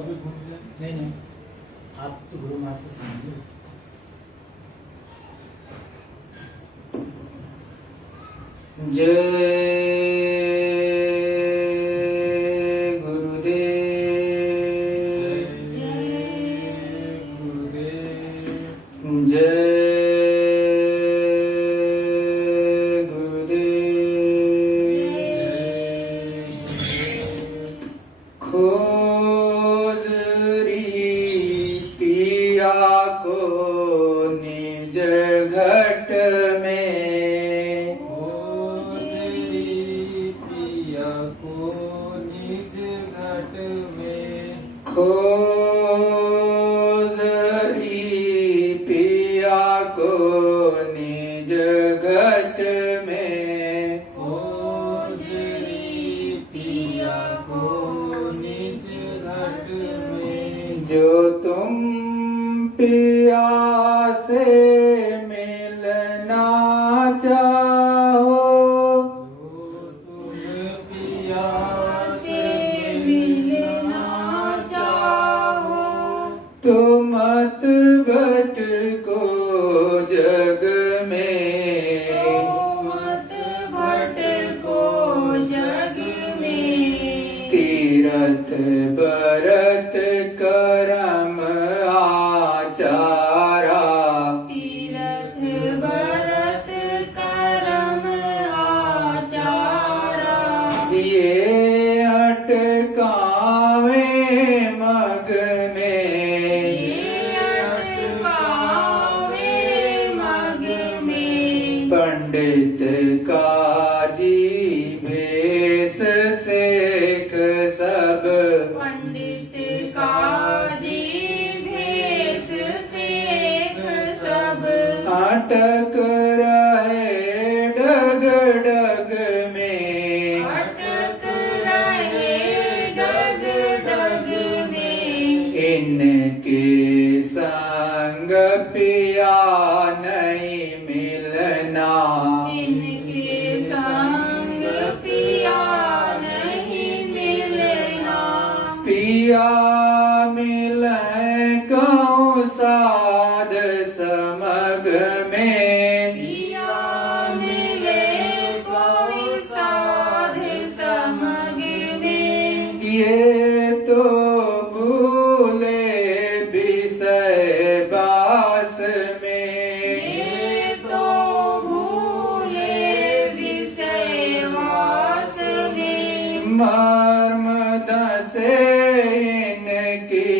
नहीं नहीं, आप तो गुरु महाराज को समझिए। जय गुरुदेव, जय गुरुदेव, जय गुरुदेव। खोज री पिया को निज घट में, खोज री पिया को निज घट में, खोज री पिया को निज घट में, खोज री पिया को निज घट में। जो तुम पिया से मिलना चाहो, जो तुम पिया से मिलना चाहो, तो मत भटको जग में, मत भटको जग में। तीरथ बरत करम आचारा, तीरथ बरत करम आचारा। ये अटकावे मग में, ये अटकावे मग में। पंडित काजी भेष सेख सब, पंडित काजी भेष सेख सब। अटक रहे डग डग में, अटक रहे डग डग में। इनके संग पिया नहीं मिलना, इनके संग पिया नहीं मिलना। पिया मिले कहूँ साध समग में, पिया मिले कोई साध समग में। ये तो भूले विषय बास में, ये तो भूले विषय वास में। मर्म धसे इनकी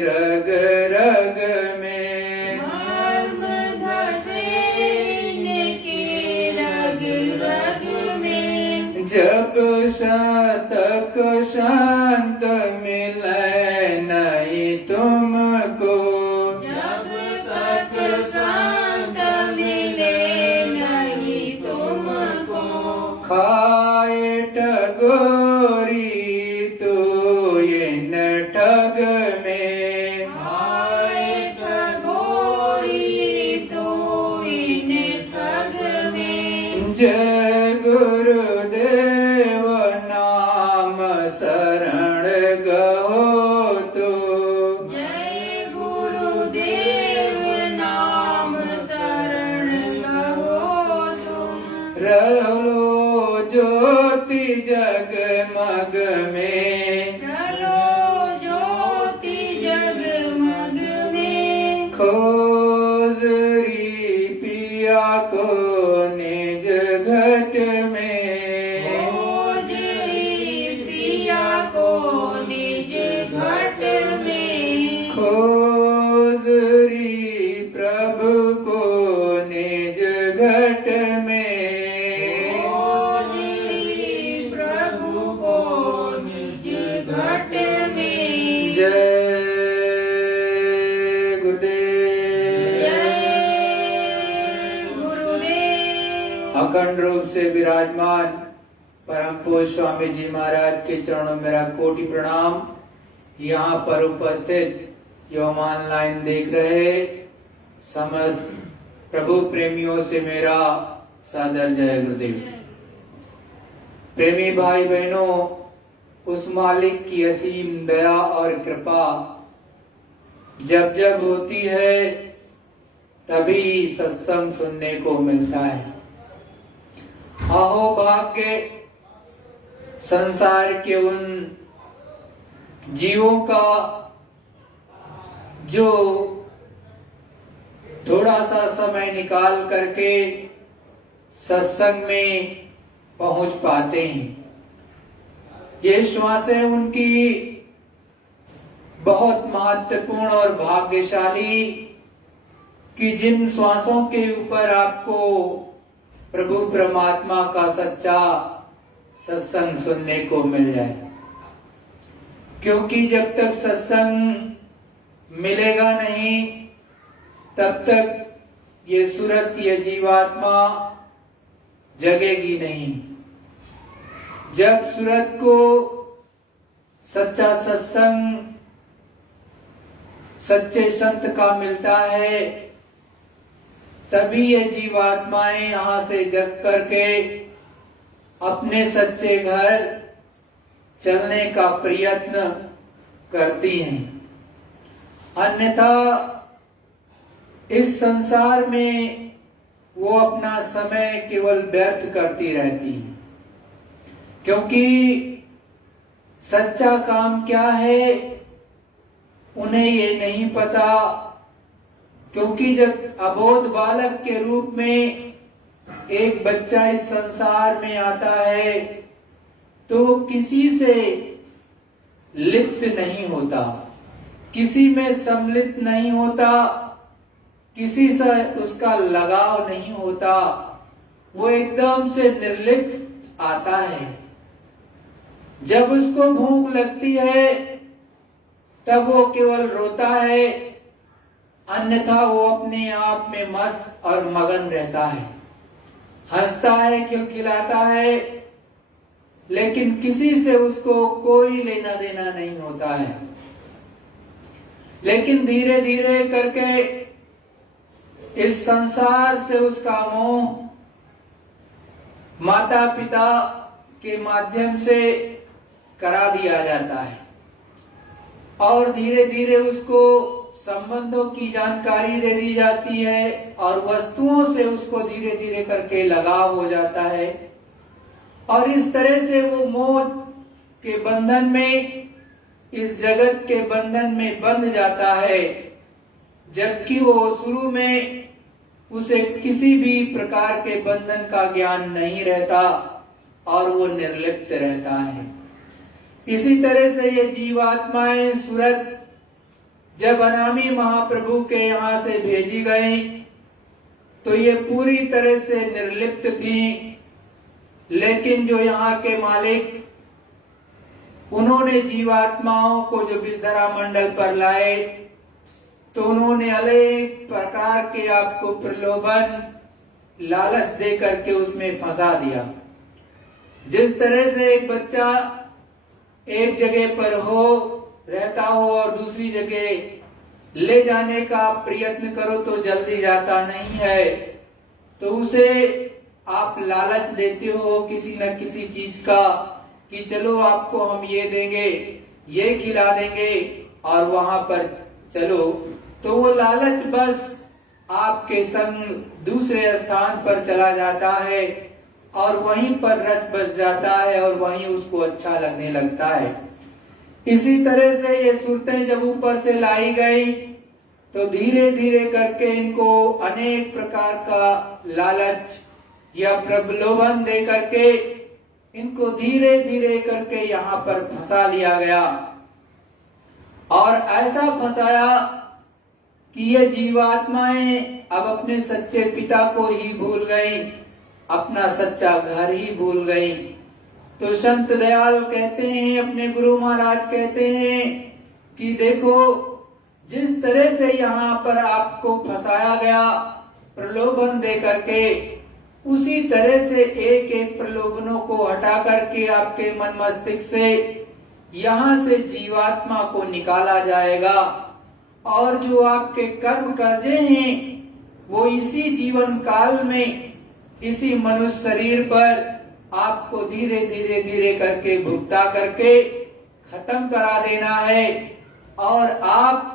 रग रग में, मर्म धसे इनकी रग रग में। जब शतक शांत मिले नहीं तुमको, जब तक शांत मिले नहीं तुमको। खाए टगोरी तो इन ठग में, खाए टगोरी तो इन ठग में। जय गुरुदेव नाम शरण गहो तो, जय गुरुदेव नाम शरण गहो तो। रहो ज्योति जगमग में, चलो ज्योति जगमग में। खोज री पिया को निज घट में, खोज री पिया को निज घट में। खोज री प्रभु को निज घट में, खोज री प्रभु को निज घट में। जय गुरुदेव, जय गुरुदेव। अखंड रूप से विराजमान परम पूज्य स्वामी जी महाराज के चरणों में मेरा कोटि प्रणाम। यहाँ पर उपस्थित एवं ऑनलाइन देख रहे समस्त प्रभु प्रेमियों से मेरा सादर जय गुरुदेव। प्रेमी भाई बहनों, उस मालिक की असीम दया और कृपा जब जब होती है तभी सत्संग सुनने को मिलता है। अहो भाग्य संसार के उन जीवों का जो थोड़ा सा समय निकाल करके सत्संग में पहुंच पाते हैं। ये श्वासें उनकी बहुत महत्वपूर्ण और भाग्यशाली कि जिन श्वासों के ऊपर आपको प्रभु परमात्मा का सच्चा सत्संग सुनने को मिल जाए। क्योंकि जब तक सत्संग मिलेगा नहीं तब तक ये सूरत, ये जीवात्मा जगेगी नहीं। जब सूरत को सच्चा सत्संग सच्चे संत का मिलता है तभी ये जीवात्माएं यहां से जग करके अपने सच्चे घर चलने का प्रयत्न करती हैं। अन्यथा इस संसार में वो अपना समय केवल व्यर्थ करती रहती हैं। क्योंकि सच्चा काम क्या है उन्हें ये नहीं पता। क्योंकि जब अबोध बालक के रूप में एक बच्चा इस संसार में आता है तो किसी से लिप्त नहीं होता, किसी में सम्मिलित नहीं होता, किसी से उसका लगाव नहीं होता। वो एकदम से निर्लिप्त आता है। जब उसको भूख लगती है तब वो केवल रोता है, अन्यथा वो अपने आप में मस्त और मगन रहता है, हंसता है, खिलखिलाता है, लेकिन किसी से उसको कोई लेना देना नहीं होता है। लेकिन धीरे धीरे करके इस संसार से उसका मोह माता पिता के माध्यम से करा दिया जाता है और धीरे धीरे उसको संबंधों की जानकारी दे दी जाती है और वस्तुओं से उसको धीरे धीरे करके लगाव हो जाता है और इस तरह से वो मोह के बंधन में, इस जगत के बंधन में बंध जाता है। जबकि वो शुरू में उसे किसी भी प्रकार के बंधन का ज्ञान नहीं रहता और वो निर्लिप्त रहता है। इसी तरह से ये जीवात्माएं सूरत जब अनामी महाप्रभु के यहाँ से भेजी गई तो ये पूरी तरह से निर्लिप्त थी। लेकिन जो यहाँ के मालिक, उन्होंने जीवात्माओं को जो विषधरा मंडल पर लाए तो उन्होंने अनेक प्रकार के आपको प्रलोभन, लालच दे करके उसमें फंसा दिया। जिस तरह से एक बच्चा एक जगह पर रहता हो और दूसरी जगह ले जाने का प्रयत्न करो तो जल्दी जाता नहीं है, तो उसे आप लालच देते हो किसी न किसी चीज का कि चलो आपको हम ये देंगे, ये खिला देंगे और वहां पर चलो, तो वो लालच बस आपके संग दूसरे स्थान पर चला जाता है और वहीं पर रच बस जाता है और वहीं उसको अच्छा लगने लगता है। इसी तरह से ये सूरतें जब ऊपर से लाई गई तो धीरे धीरे करके इनको अनेक प्रकार का लालच या प्रलोभन दे करके इनको धीरे धीरे करके यहाँ पर फंसा लिया गया और ऐसा फंसाया कि ये जीवात्माएं अब अपने सच्चे पिता को ही भूल गई, अपना सच्चा घर ही भूल गई। तो संत दयाल कहते हैं, अपने गुरु महाराज कहते हैं कि देखो जिस तरह से यहाँ पर आपको फंसाया गया प्रलोभन दे करके, उसी तरह से एक एक प्रलोभनों को हटा करके आपके मन मस्तिष्क से यहाँ से जीवात्मा को निकाला जाएगा और जो आपके कर्म कर्जे हैं वो इसी जीवन काल में, इसी मनुष्य शरीर पर आपको धीरे धीरे धीरे करके भुगता करके खत्म करा देना है। और आप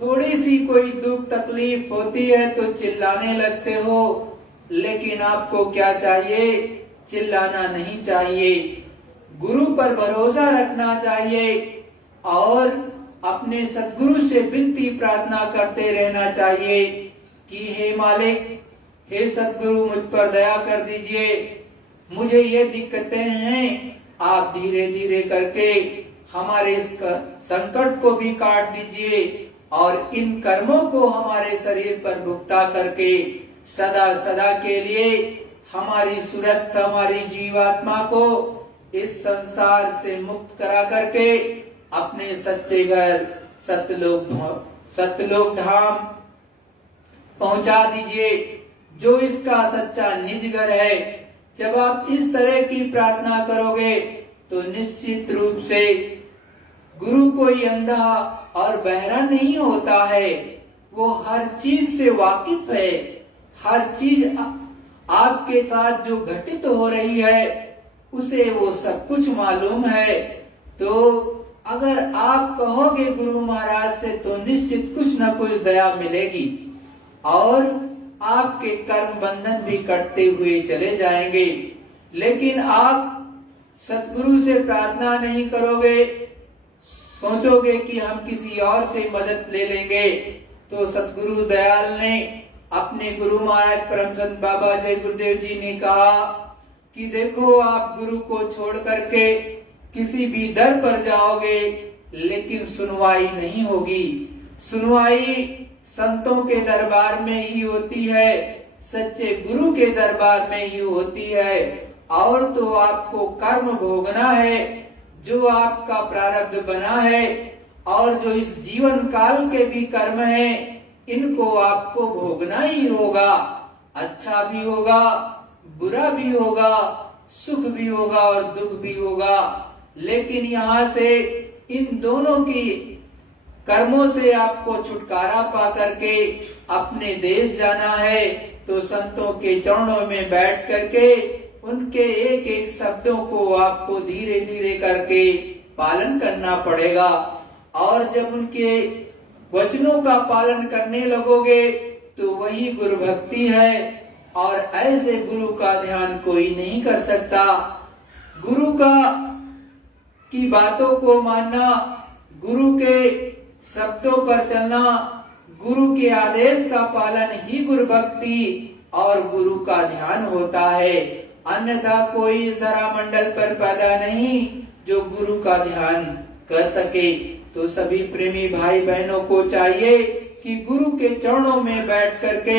थोड़ी सी कोई दुख तकलीफ होती है तो चिल्लाने लगते हो, लेकिन आपको क्या चाहिए? चिल्लाना नहीं चाहिए, गुरु पर भरोसा रखना चाहिए और अपने सद्गुरु से विनती प्रार्थना करते रहना चाहिए कि हे मालिक, हे सद्गुरु, मुझ पर दया कर दीजिए, मुझे ये दिक्कतें हैं, आप धीरे धीरे करके हमारे इस संकट को भी काट दीजिए और इन कर्मों को हमारे शरीर पर भुगता करके सदा सदा के लिए हमारी सूरत, हमारी जीवात्मा को इस संसार से मुक्त करा करके अपने सच्चे घर सतलोक धाम पहुंचा दीजिए, जो इसका सच्चा निज घर है। जब आप इस तरह की प्रार्थना करोगे तो निश्चित रूप से गुरु कोई अंधा और बहरा नहीं होता है, वो हर चीज से वाकिफ है। हर चीज आपके साथ जो घटित हो रही है उसे वो सब कुछ मालूम है। तो अगर आप कहोगे गुरु महाराज से तो निश्चित कुछ न कुछ दया मिलेगी और आपके कर्म बंधन भी कटते हुए चले जाएंगे। लेकिन आप सतगुरु से प्रार्थना नहीं करोगे, सोचोगे कि हम किसी और से मदद ले लेंगे, तो सतगुरु दयाल ने अपने गुरु महाराज परमचंद बाबा जय गुरुदेव जी ने कहा कि देखो, आप गुरु को छोड़ करके किसी भी दर पर जाओगे लेकिन सुनवाई नहीं होगी। सुनवाई संतों के दरबार में ही होती है, सच्चे गुरु के दरबार में ही होती है। और तो आपको कर्म भोगना है, जो आपका प्रारब्ध बना है, और जो इस जीवन काल के भी कर्म है, इनको आपको भोगना ही होगा। अच्छा भी होगा, बुरा भी होगा, सुख भी होगा और दुख भी होगा। लेकिन यहाँ से इन दोनों की कर्मों से आपको छुटकारा पा करके अपने देश जाना है। तो संतों के चरणों में बैठ करके उनके एक एक शब्दों को आपको धीरे धीरे करके पालन करना पड़ेगा। और जब उनके वचनों का पालन करने लगोगे तो वही गुरु भक्ति है। और ऐसे गुरु का ध्यान कोई नहीं कर सकता। गुरु की बातों को मानना, गुरु के शब्दों पर चलना, गुरु के आदेश का पालन ही गुरु भक्ति और गुरु का ध्यान होता है। अन्यथा कोई इस धरा मंडल पर पैदा नहीं जो गुरु का ध्यान कर सके। तो सभी प्रेमी भाई बहनों को चाहिए कि गुरु के चरणों में बैठ करके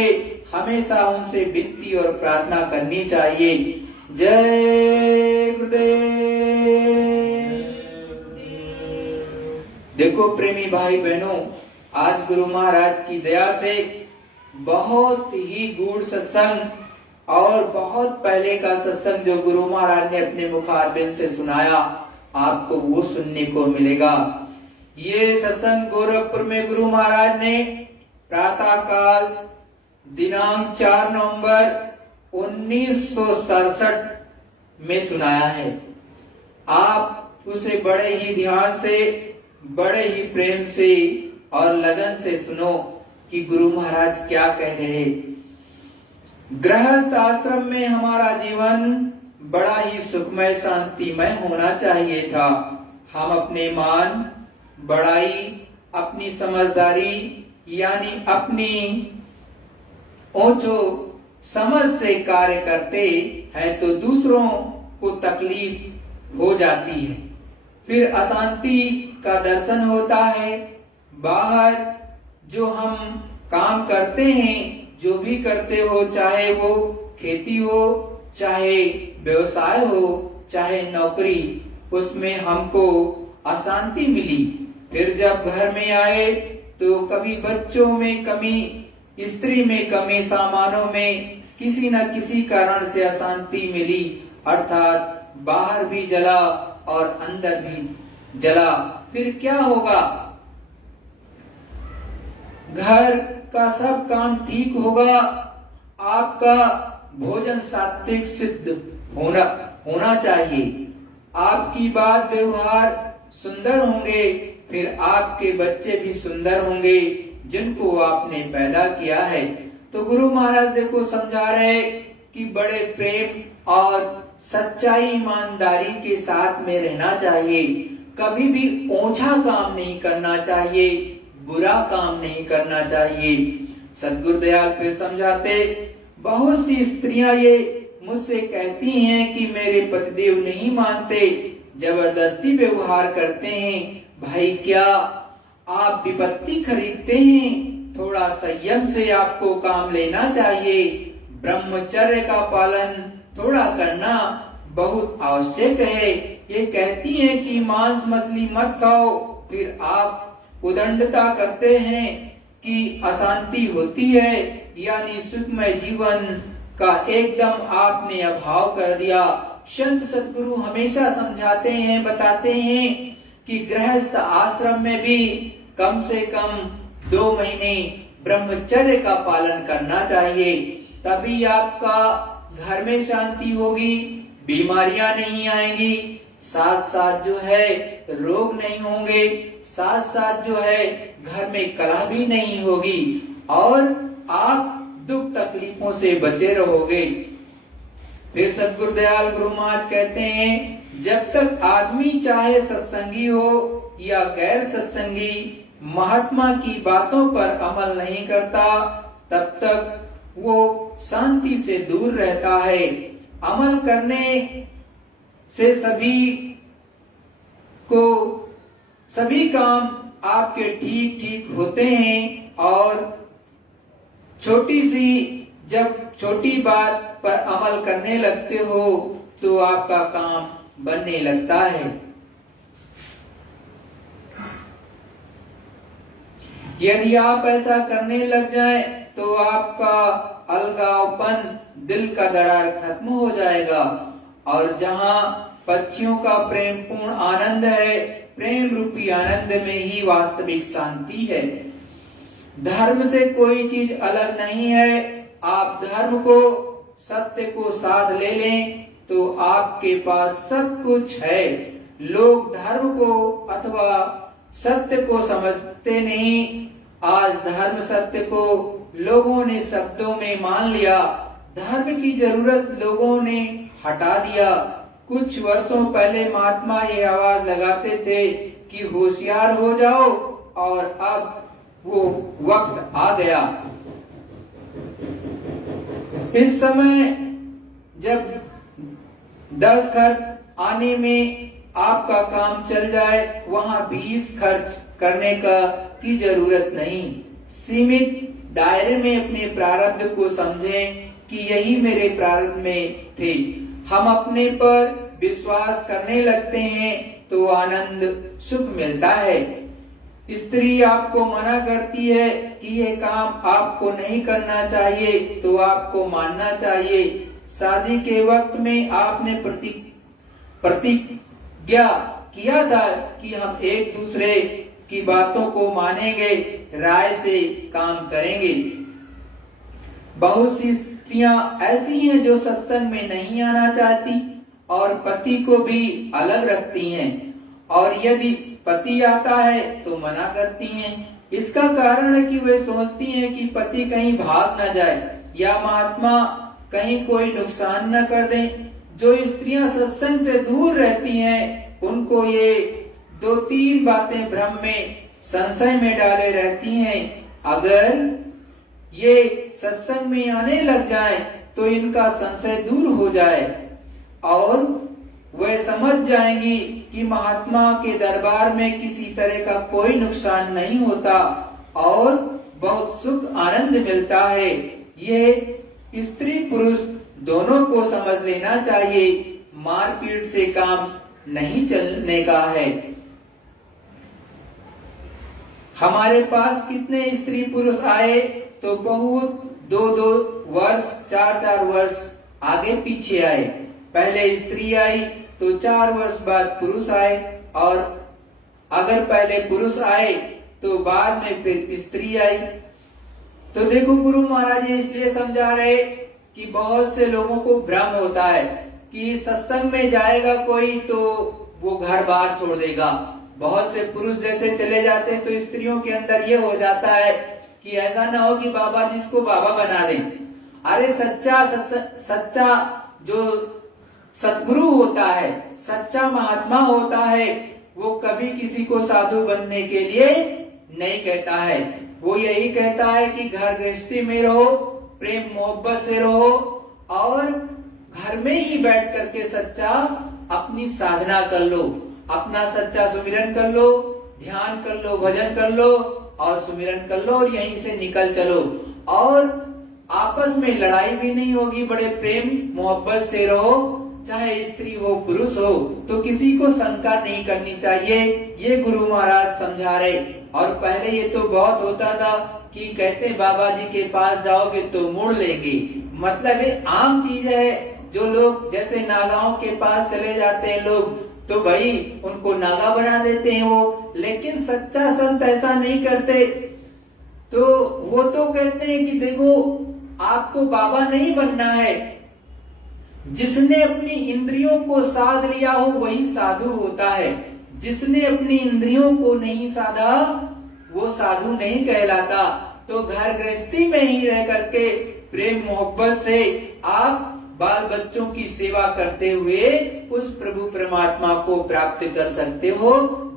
हमेशा उनसे विनती और प्रार्थना करनी चाहिए। जय गुरुदेव। देखो प्रेमी भाई बहनों, आज गुरु महाराज की दया से बहुत ही गूढ़ सत्संग और बहुत पहले का सत्संग जो गुरु महाराज ने अपने मुखारबिंद से सुनाया, आपको वो सुनने को मिलेगा। ये सत्संग गोरखपुर में गुरु महाराज ने प्रातः काल दिनांक 4 नवंबर 1967 में सुनाया है। आप उसे बड़े ही ध्यान से, बड़े ही प्रेम से और लगन से सुनो कि गुरु महाराज क्या कह रहे। गृहस्थ आश्रम में हमारा जीवन बड़ा ही सुखमय शांतिमय होना चाहिए था। हम अपने मान, बड़ाई, अपनी समझदारी यानी अपनी ऊंचो समझ से कार्य करते हैं तो दूसरों को तकलीफ हो जाती है, फिर अशांति का दर्शन होता है। बाहर जो हम काम करते हैं, जो भी करते हो, चाहे वो खेती हो, चाहे व्यवसाय हो, चाहे नौकरी, उसमें हमको अशांति मिली। फिर जब घर में आए तो कभी बच्चों में कमी, स्त्री में कमी, सामानों में किसी न किसी कारण से अशांति मिली, अर्थात बाहर भी जला और अंदर भी जला। फिर क्या होगा? घर का सब काम ठीक होगा, आपका भोजन सात्विक सिद्ध होना चाहिए, आपकी बात व्यवहार सुंदर होंगे, फिर आपके बच्चे भी सुंदर होंगे जिनको आपने पैदा किया है। तो गुरु महाराज देखो समझा रहे कि बड़े प्रेम और सच्चाई ईमानदारी के साथ में रहना चाहिए। कभी भी ओछा काम नहीं करना चाहिए, बुरा काम नहीं करना चाहिए। सद्गुरु दयाल फिर समझाते, बहुत सी स्त्रियां ये मुझसे कहती हैं कि मेरे पतिदेव नहीं मानते, जबरदस्ती व्यवहार करते हैं। भाई क्या आप विपत्ति खरीदते हैं? थोड़ा संयम से आपको काम लेना चाहिए। ब्रह्मचर्य का पालन थोड़ा करना बहुत आवश्यक है। ये कहती हैं कि मांस मछली मत खाओ, फिर आप उदंडता करते हैं कि अशांति होती है, यानी सुखमय जीवन का एकदम आपने अभाव कर दिया। संत सद्गुरु हमेशा समझाते हैं, बताते हैं कि गृहस्थ आश्रम में भी कम से कम 2 महीने ब्रह्मचर्य का पालन करना चाहिए, तभी आपका घर में शांति होगी, बीमारियां नहीं आएंगी, साथ साथ जो है रोग नहीं होंगे, साथ साथ जो है घर में कलह भी नहीं होगी और आप दुख तकलीफों से बचे रहोगे। फिर सद्गुरु दयाल गुरु महाराज कहते हैं, जब तक आदमी चाहे सत्संगी हो या गैर सत्संगी, महात्मा की बातों पर अमल नहीं करता, तब तक वो शांति से दूर रहता है। अमल करने से सभी काम आपके ठीक ठीक होते हैं और जब छोटी बात पर अमल करने लगते हो तो आपका काम बनने लगता है। यदि आप ऐसा करने लग जाएं तो आपका अलगावपन, दिल का दरार खत्म हो जाएगा और जहाँ पक्षियों का प्रेम पूर्ण आनंद है, प्रेम रूपी आनंद में ही वास्तविक शांति है। धर्म से कोई चीज अलग नहीं है। आप धर्म को, सत्य को साथ ले लें तो आपके पास सब कुछ है। लोग धर्म को अथवा सत्य को समझते नहीं। आज धर्म सत्य को लोगों ने शब्दों में मान लिया, धर्म की जरूरत लोगों ने हटा दिया। कुछ वर्षों पहले महात्मा ये आवाज लगाते थे कि होशियार हो जाओ, और अब वो वक्त आ गया। इस समय जब 10 खर्च आने में आपका काम चल जाए, वहाँ 20 खर्च करने की जरूरत नहीं। सीमित दायरे में अपने प्रारब्ध को समझें कि यही मेरे प्रारब्ध में थे। हम अपने पर विश्वास करने लगते हैं तो आनंद सुख मिलता है। स्त्री आपको मना करती है कि ये काम आपको नहीं करना चाहिए तो आपको मानना चाहिए। शादी के वक्त में आपने प्रतिज्ञा किया था कि हम एक दूसरे की बातों को मानेंगे, राय से काम करेंगे। बहुत सी स्त्रियां ऐसी हैं जो सत्संग में नहीं आना चाहती और पति को भी अलग रखती हैं, और यदि पति आता है तो मना करती हैं। इसका कारण है कि वे सोचती हैं कि पति कहीं भाग न जाए या महात्मा कहीं कोई नुकसान न कर दें। जो स्त्रियां सत्संग से दूर रहती हैं, उनको ये 2-3 बातें भ्रम में, संशय में डाले रहती हैं। अगर ये सत्संग में आने लग जाए तो इनका संशय दूर हो जाए और वे समझ जाएंगी कि महात्मा के दरबार में किसी तरह का कोई नुकसान नहीं होता और बहुत सुख आनंद मिलता है। ये स्त्री पुरुष दोनों को समझ लेना चाहिए। मारपीट से काम नहीं चलने का है। हमारे पास कितने स्त्री पुरुष आए तो बहुत 2-2 वर्ष, 4-4 वर्ष आगे पीछे आए। पहले स्त्री आई तो 4 वर्ष बाद पुरुष आए, और अगर पहले पुरुष आए तो बाद में फिर स्त्री आई। तो देखो गुरु महाराज इसलिए समझा रहे कि बहुत से लोगों को भ्रम होता है कि सत्संग में जाएगा कोई तो वो घर बार छोड़ देगा, बहुत से पुरुष जैसे चले जाते हैं तो स्त्रियों के अंदर ये हो जाता है कि ऐसा ना हो कि बाबा जिसको बाबा बना दें। अरे सच्चा जो सतगुरु होता है, सच्चा महात्मा होता है, वो कभी किसी को साधु बनने के लिए नहीं कहता है। वो यही कहता है कि घर गृहस्थी में रहो, प्रेम मोहब्बत से रहो और घर में ही बैठ करके सच्चा अपनी साधना कर लो, अपना सच्चा सुमिरन कर लो, ध्यान कर लो, भजन कर लो और सुमिरन कर लो और यहीं से निकल चलो। और आपस में लड़ाई भी नहीं होगी, बड़े प्रेम मोहब्बत से रहो, चाहे स्त्री हो पुरुष हो, तो किसी को शंका नहीं करनी चाहिए। ये गुरु महाराज समझा रहे। और पहले ये तो बहुत होता था कि कहते बाबा जी के पास जाओगे तो मोड़ लेंगे, मतलब ये आम चीज है। जो लोग जैसे नागाओं के पास चले जाते हैं लोग, तो भाई उनको नागा बना देते हैं वो, लेकिन सच्चा संत ऐसा नहीं करते। तो वो तो कहते हैं कि देखो आपको बाबा नहीं बनना है, जिसने अपनी इंद्रियों को साध लिया हो वही साधु होता है, जिसने अपनी इंद्रियों को नहीं साधा वो साधु नहीं कहलाता। तो घर गृहस्थी में ही रह करके प्रेम मोहब्बत से आप बाल बच्चों की सेवा करते हुए उस प्रभु परमात्मा को प्राप्त कर सकते हो।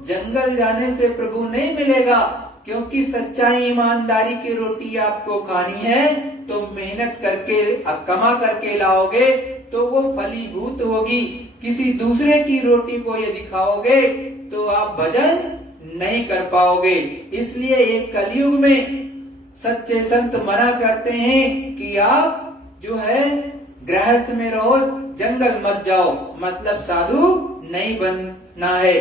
जंगल जाने से प्रभु नहीं मिलेगा, क्योंकि सच्चाई ईमानदारी की रोटी आपको खानी है तो मेहनत करके कमा करके लाओगे तो वो फलीभूत होगी। किसी दूसरे की रोटी को यदि खाओगे तो आप भजन नहीं कर पाओगे। इसलिए एक कलयुग में सच्चे संत मना करते हैं कि आप जो है गृहस्थ में रहो, जंगल मत जाओ, मतलब साधु नहीं बनना है।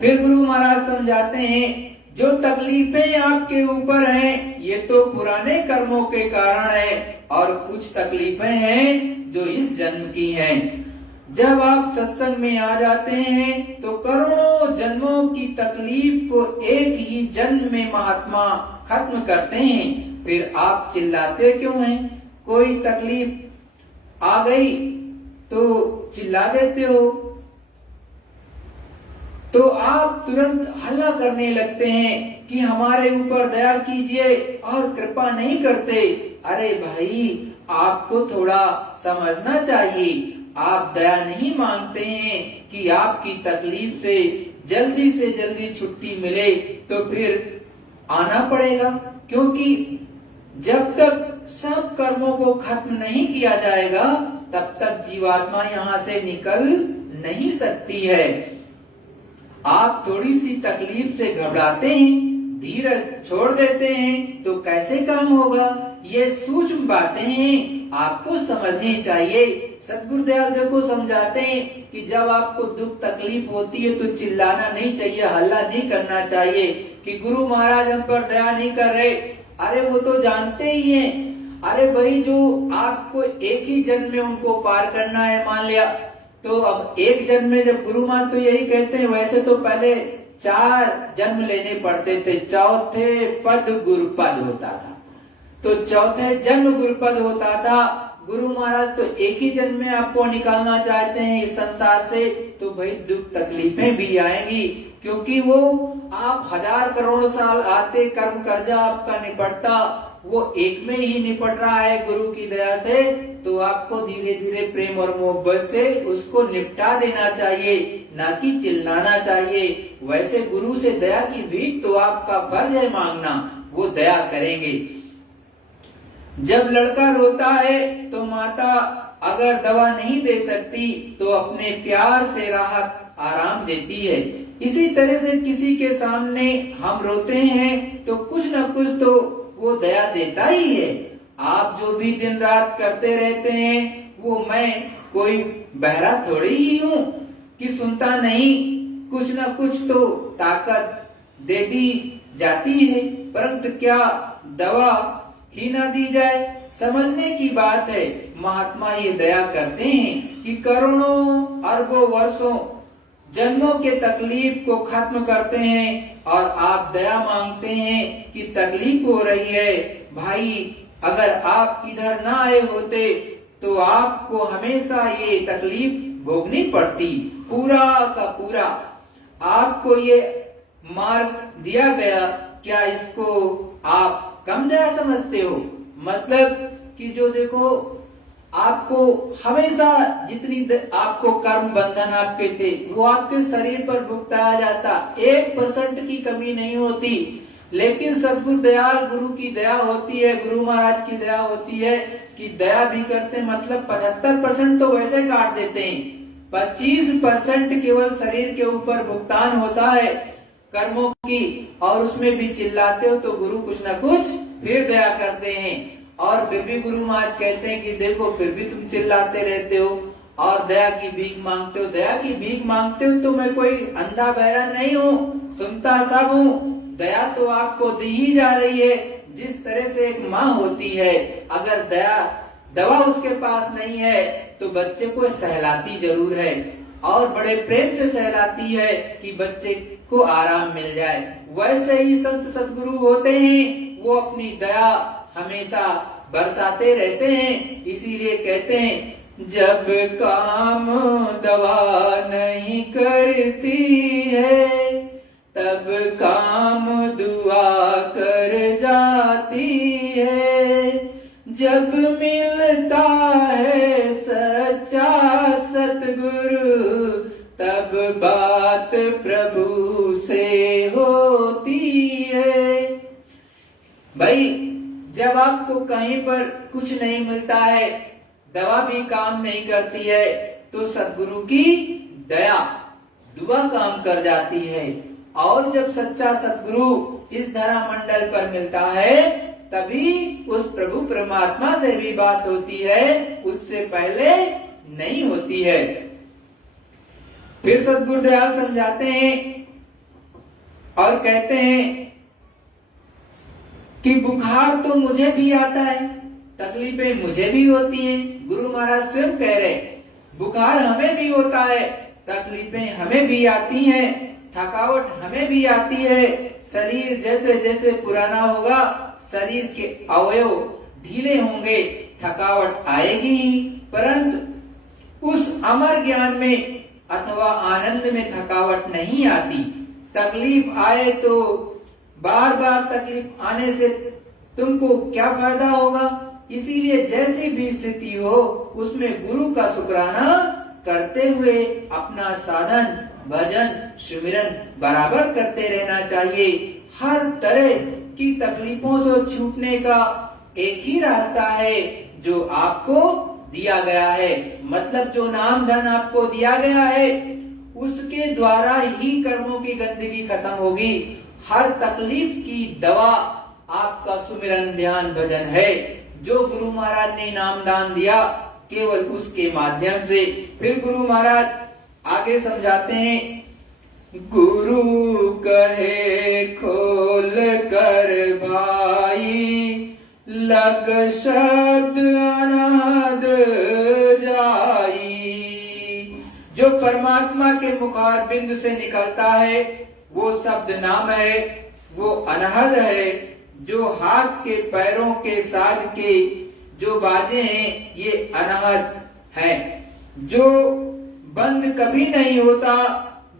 फिर गुरु महाराज समझाते हैं जो तकलीफें आपके ऊपर हैं ये तो पुराने कर्मों के कारण है और कुछ तकलीफें हैं जो इस जन्म की हैं। जब आप सत्संग में आ जाते हैं तो करोड़ों जन्मों की तकलीफ को एक ही जन्म में महात्मा खत्म करते हैं। फिर आप चिल्लाते क्यों हैं? कोई तकलीफ आ गई तो चिल्ला देते हो, तो आप तुरंत हल्ला करने लगते हैं कि हमारे ऊपर दया कीजिए और कृपा नहीं करते। अरे भाई आपको थोड़ा समझना चाहिए, आप दया नहीं मांगते हैं कि आपकी तकलीफ से जल्दी छुट्टी मिले तो फिर आना पड़ेगा, क्योंकि जब तक सब कर्मों को खत्म नहीं किया जाएगा तब तक जीवात्मा यहाँ से निकल नहीं सकती है। आप थोड़ी सी तकलीफ से घबराते हैं, धीरज छोड़ देते हैं तो कैसे काम होगा? ये सूक्ष्म बातें हैं, आपको समझनी चाहिए। सद्गुरुदयाल देखो समझाते हैं कि जब आपको दुख तकलीफ होती है तो चिल्लाना नहीं चाहिए, हल्ला नहीं करना चाहिए कि गुरु महाराज हम पर दया नहीं कर रहे। अरे वो तो जानते ही हैं। अरे भाई जो आपको एक ही जन्म में उनको पार करना है मान लिया, तो अब एक जन्म में जब गुरु महाराज तो यही कहते हैं, वैसे तो पहले 4 जन्म लेने पड़ते थे, चौथे पद गुरुपद होता था, तो चौथे जन्म गुरुपद होता था। गुरु महाराज तो एक ही जन्म में आपको निकालना चाहते हैं इस संसार से, तो भाई दुख तकलीफें भी आएंगी, क्योंकि वो आप 1000 करोड़ साल आते कर्म कर्जा आपका निपटता, वो एक में ही निपट रहा है गुरु की दया से। तो आपको धीरे धीरे प्रेम और मोहब्बत से उसको निपटा देना चाहिए, ना कि चिल्लाना चाहिए। वैसे गुरु से दया की भीख तो आपका फर्ज है मांगना, वो दया करेंगे। जब लड़का रोता है तो माता अगर दवा नहीं दे सकती तो अपने प्यार से राहत आराम देती है। इसी तरह से किसी के सामने हम रोते हैं तो कुछ न कुछ तो वो दया देता ही है। आप जो भी दिन रात करते रहते हैं, वो मैं कोई बहरा थोड़ी ही हूँ कि सुनता नहीं, कुछ न कुछ तो ताकत दे दी जाती है, परंतु क्या दवा ही ना दी जाए? समझने की बात है। महात्मा ये दया करते हैं कि करोड़ों अरबों वर्षों जन्मों के तकलीफ को खत्म करते हैं और आप दया मांगते हैं कि तकलीफ हो रही है। भाई अगर आप इधर ना आए होते तो आपको हमेशा ये तकलीफ भोगनी पड़ती, पूरा का पूरा। आपको ये मार्ग दिया गया, क्या इसको आप कम दया समझते हो? मतलब कि जो देखो आपको हमेशा जितनी आपको कर्म बंधन आपके थे वो आपके शरीर पर भुगताया जाता, 1% की कमी नहीं होती। लेकिन सदगुरु दयाल गुरु की दया होती है, गुरु महाराज की दया होती है कि दया भी करते, मतलब 75% तो वैसे काट देते हैं, 25% केवल शरीर के ऊपर भुगतान होता है कर्मों की, और उसमें भी चिल्लाते हो तो गुरु कुछ न कुछ फिर दया करते हैं। और फिर भी गुरु महाराज कहते हैं कि देखो फिर भी तुम चिल्लाते रहते हो और दया की भीख मांगते हो। दया की भीख मांगते हो तो मैं कोई अंधा बहरा नहीं हूँ, सुनता सब हूँ। दया तो आपको दी ही जा रही है, जिस तरह से एक माँ होती है, अगर दवा उसके पास नहीं है तो बच्चे को सहलाती जरूर है और बड़े प्रेम से सहलाती है कि बच्चे को आराम मिल जाए। वैसे ही संत सदगुरु होते हैं, वो अपनी दया हमेशा बरसाते रहते हैं। इसीलिए कहते हैं जब काम दवा नहीं करती है तब काम दुआ कर जाती है। जब मिलता है सच्चा सतगुरु तब बात प्रभु से होती है। भाई जब आपको कहीं पर कुछ नहीं मिलता है, दवा भी काम नहीं करती है, तो सद्गुरु की दया दुआ काम कर जाती है। और जब सच्चा सद्गुरु इस धरा मंडल पर मिलता है तभी उस प्रभु परमात्मा से भी बात होती है, उससे पहले नहीं होती है। फिर सद्गुरु दयाल समझाते हैं और कहते हैं कि बुखार तो मुझे भी आता है, तकलीफें मुझे भी होती हैं। गुरु महाराज स्वयं कह रहे बुखार हमें भी होता है, तकलीफें हमें भी आती हैं, थकावट हमें भी आती है। शरीर जैसे जैसे पुराना होगा शरीर के अवयव ढीले होंगे, थकावट आएगी ही, परंतु उस अमर ज्ञान में अथवा आनंद में थकावट नहीं आती। तकलीफ आए तो बार बार तकलीफ आने से तुमको क्या फायदा होगा? इसीलिए जैसी भी स्थिति हो उसमें गुरु का शुक्राना करते हुए अपना साधन भजन सुमिरन बराबर करते रहना चाहिए। हर तरह की तकलीफों से छूटने का एक ही रास्ता है जो आपको दिया गया है, मतलब जो नाम धन आपको दिया गया है उसके द्वारा ही कर्मों की गंदगी खत्म होगी। हर तकलीफ की दवा आपका सुमिरन ध्यान भजन है, जो गुरु महाराज ने नाम दान दिया केवल उसके माध्यम से। फिर गुरु महाराज आगे समझाते हैं, गुरु कहे खोल कर भाई लग शब्द अनाद जाई। जो परमात्मा के मुखार बिंदु से निकलता है वो शब्द नाम है, वो अनहद है। जो हाथ के पैरों के साज के जो बाजे हैं ये अनहद है, जो बंद कभी नहीं होता,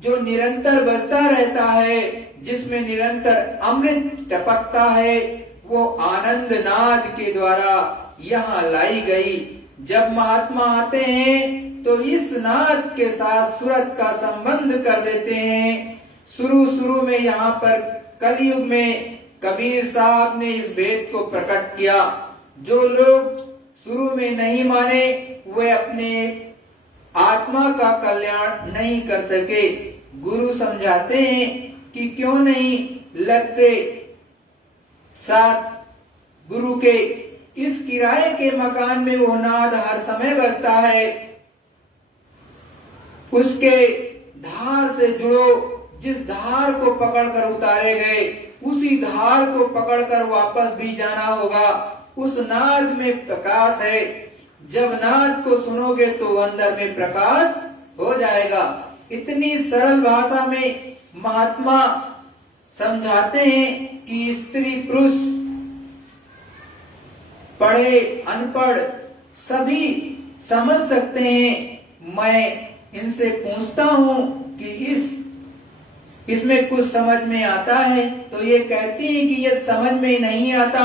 जो निरंतर बजता रहता है, जिसमें निरंतर अमृत टपकता है, वो आनंद नाद के द्वारा यहाँ लाई गई। जब महात्मा आते हैं तो इस नाद के साथ सूरत का संबंध कर देते हैं। शुरू में यहाँ पर कलयुग में कबीर साहब ने इस भेद को प्रकट किया। जो लोग शुरू में नहीं माने वे अपने आत्मा का कल्याण नहीं कर सके। गुरु समझाते हैं कि क्यों नहीं लगते साथ गुरु के। इस किराए के मकान में वो नाद हर समय बजता है, उसके धार से जुड़ो। जिस धार को पकड़कर उतारे गए उसी धार को पकड़कर वापस भी जाना होगा। उस नाद में प्रकाश है, जब नाद को सुनोगे तो अंदर में प्रकाश हो जाएगा। इतनी सरल भाषा में महात्मा समझाते हैं कि स्त्री पुरुष पढ़े अनपढ़ सभी समझ सकते हैं। मैं इनसे पूछता हूँ कि इस इसमें कुछ समझ में आता है तो ये कहती है कि ये समझ में नहीं आता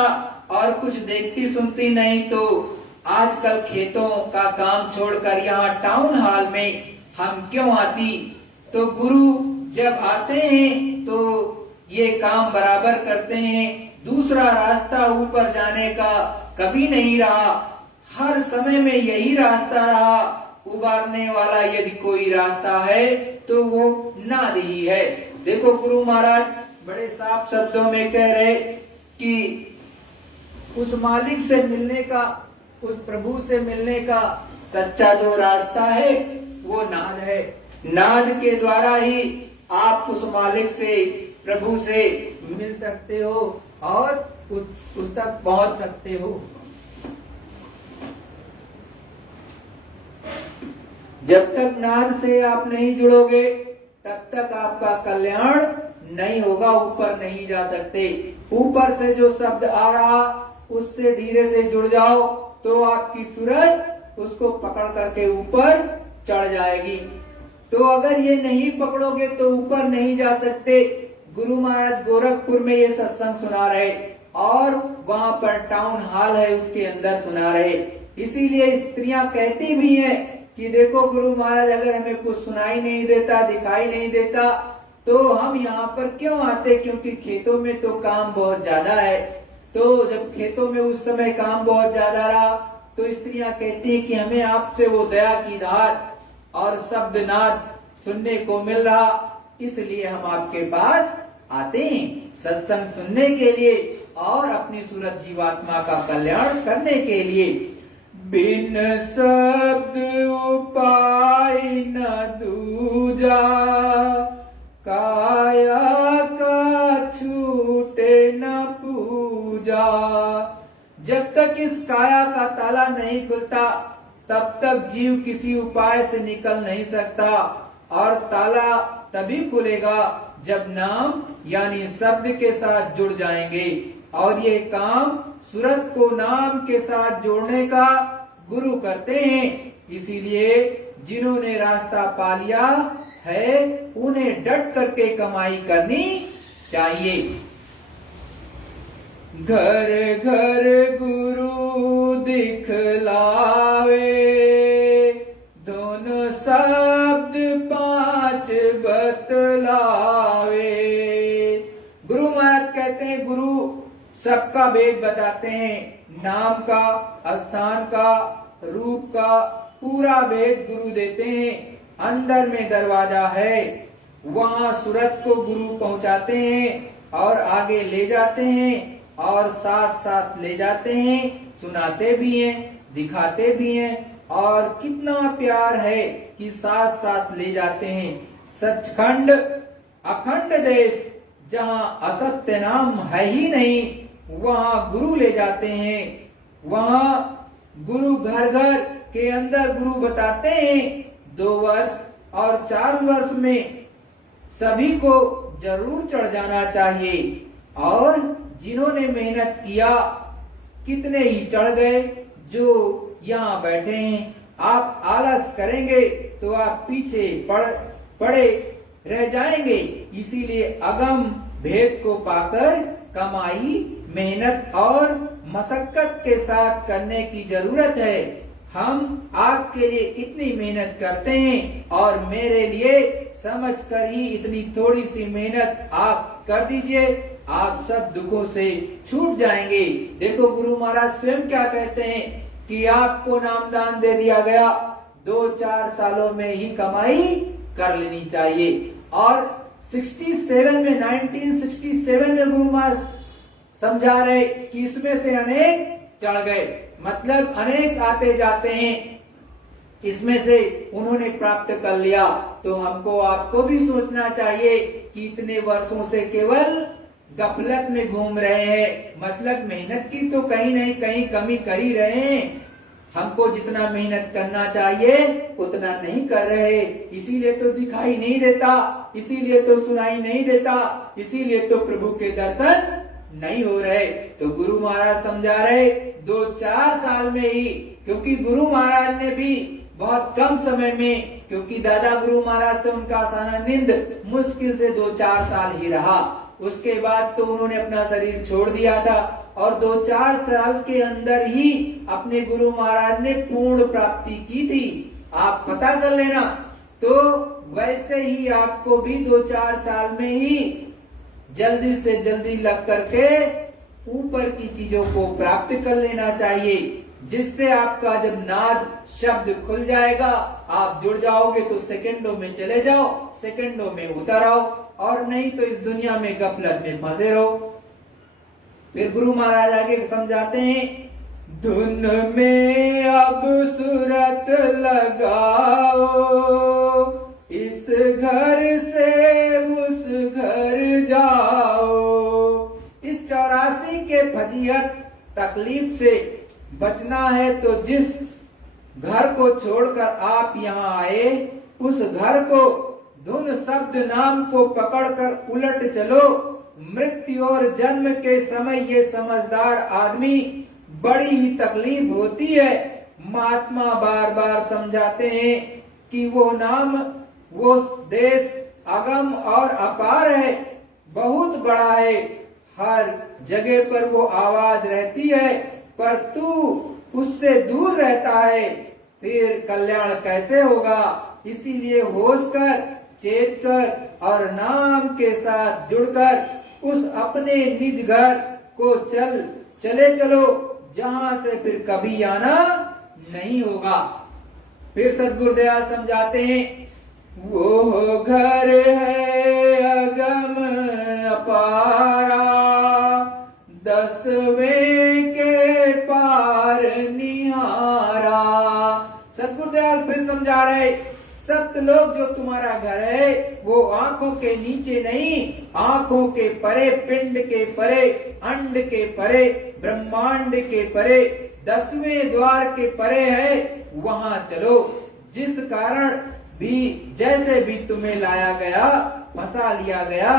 और कुछ देखती सुनती नहीं तो आजकल खेतों का काम छोड़कर यहाँ टाउन हॉल में हम क्यों आती। तो गुरु जब आते हैं तो ये काम बराबर करते हैं। दूसरा रास्ता ऊपर जाने का कभी नहीं रहा, हर समय में यही रास्ता रहा। उबारने वाला यदि कोई रास्ता है तो वो नाद ही है। देखो गुरु महाराज बड़े साफ शब्दों में कह रहे कि उस मालिक से मिलने का, उस प्रभु से मिलने का सच्चा जो रास्ता है वो नाद है। नाद के द्वारा ही आप उस मालिक से, प्रभु से मिल सकते हो और उस तक पहुंच सकते हो। जब तक नाद से आप नहीं जुड़ोगे तब तक आपका कल्याण नहीं होगा, ऊपर नहीं जा सकते। ऊपर से जो शब्द आ रहा उससे धीरे से जुड़ जाओ तो आपकी सूरत उसको पकड़ करके ऊपर चढ़ जाएगी। तो अगर ये नहीं पकड़ोगे तो ऊपर नहीं जा सकते। गुरु महाराज गोरखपुर में ये सत्संग सुना रहे और वहाँ पर टाउन हॉल है उसके अंदर सुना रहे। इसीलिए स्त्रियां कहती भी हैं कि देखो गुरु महाराज अगर हमें कुछ सुनाई नहीं देता, दिखाई नहीं देता तो हम यहाँ पर क्यों आते, क्योंकि खेतों में तो काम बहुत ज्यादा है। तो जब खेतों में उस समय काम बहुत ज्यादा रहा तो स्त्रियां कहती हैं कि हमें आपसे वो दया की धार और शब्द नाद सुनने को मिल रहा, इसलिए हम आपके पास आते हैं सत्संग सुनने के लिए और अपनी सूरत जीवात्मा का कल्याण करने के लिए। बिन शब्द उपाय न दूजा, काया का छूटे न पूजा। जब तक इस काया का ताला नहीं खुलता तब तक जीव किसी उपाय से निकल नहीं सकता और ताला तभी खुलेगा जब नाम यानी शब्द के साथ जुड़ जाएंगे। और ये काम सूरत को नाम के साथ जोड़ने का गुरु करते हैं। इसीलिए जिन्होंने रास्ता पा लिया है उन्हें डट करके कमाई करनी चाहिए। घर घर गुरु दिखलावे, दोनों शब्द पांच बतलावे। गुरु महाराज कहते हैं गुरु सबका भेद बताते हैं, नाम का, स्थान का, रूप का पूरा भेद गुरु देते हैं। अंदर में दरवाजा है, वहाँ सूरत को गुरु पहुँचाते हैं और आगे ले जाते हैं और साथ साथ ले जाते हैं, सुनाते भी हैं, दिखाते भी हैं। और कितना प्यार है कि साथ साथ ले जाते हैं। सचखंड अखंड देश जहाँ असत्य नाम है ही नहीं वहाँ गुरु ले जाते हैं। वहाँ गुरु घर घर के अंदर गुरु बताते हैं 2 वर्ष और 4 वर्ष में सभी को जरूर चढ़ जाना चाहिए। और जिन्होंने मेहनत किया कितने ही चढ़ गए जो यहाँ बैठे हैं। आप आलस करेंगे तो आप पीछे पड़े रह जाएंगे। इसीलिए अगम भेद को पाकर कमाई मेहनत और मशक्कत के साथ करने की जरूरत है। हम आपके लिए इतनी मेहनत करते हैं और मेरे लिए समझकर ही इतनी थोड़ी सी मेहनत आप कर दीजिए, आप सब दुखों से छूट जाएंगे। देखो गुरु महाराज स्वयं क्या कहते हैं कि आपको नामदान दे दिया गया, 2-4 सालों में ही कमाई कर लेनी चाहिए। और 1967 में गुरु महाराज समझा रहे कि इसमें से अनेक चढ़ गए, मतलब अनेक आते जाते हैं, इसमें से उन्होंने प्राप्त कर लिया। तो हमको आपको भी सोचना चाहिए कि इतने वर्षों से केवल गफलत में घूम रहे हैं, मतलब मेहनत की तो कहीं नहीं कहीं कमी कर ही रहे हैं। हमको जितना मेहनत करना चाहिए उतना नहीं कर रहे, इसीलिए तो दिखाई नहीं देता, इसीलिए तो सुनाई नहीं देता, इसीलिए तो प्रभु के दर्शन नहीं हो रहे। तो गुरु महाराज समझा रहे 2-4 साल में ही, क्योंकि गुरु महाराज ने भी बहुत कम समय में, क्योंकि दादा गुरु महाराज से उनका सानिध्य मुश्किल से 2-4 साल ही रहा। उसके बाद तो उन्होंने अपना शरीर छोड़ दिया था और 2-4 साल के अंदर ही अपने गुरु महाराज ने पूर्ण प्राप्ति की थी। आप पता कर लेना। तो वैसे ही आपको भी 2-4 साल में ही जल्दी से जल्दी लग करके ऊपर की चीजों को प्राप्त कर लेना चाहिए, जिससे आपका जब नाद शब्द खुल जाएगा, आप जुड़ जाओगे तो सेकंडों में चले जाओ, सेकंडों में उतर आओ, और नहीं तो इस दुनिया में गफलत में फंसे रहो। फिर गुरु महाराज आगे समझाते हैं, धुन में अब सूरत लगाओ, इस घर से उस घर जाओ। इस 84 के फजीहत तकलीफ से बचना है तो जिस घर को छोड़कर आप यहाँ आए, उस घर को धुन शब्द नाम को पकड़कर उलट चलो। मृत्यु और जन्म के समय ये समझदार आदमी बड़ी ही तकलीफ होती है। महात्मा बार बार समझाते हैं कि वो नाम, वो देश अगम और अपार है, बहुत बड़ा है, हर जगह पर वो आवाज रहती है, पर तू उससे दूर रहता है, फिर कल्याण कैसे होगा। इसीलिए होश कर, चेत कर और नाम के साथ जुड़कर उस अपने निज घर को चले चलो, जहां से फिर कभी आना नहीं होगा। फिर सद्गुरुदयाल समझाते हैं, वो घर है अगम अपारा, 10वें के पार निहारा। सद्गुरुदयाल फिर समझा रहे, सत्यलोक जो तुम्हारा घर है वो आंखों के नीचे नहीं, आंखों के परे, पिंड के परे, अंड के परे, ब्रह्मांड के परे, 10वें द्वार के परे है, वहां चलो। जिस कारण भी, जैसे भी तुम्हें लाया गया, फंसा लिया गया,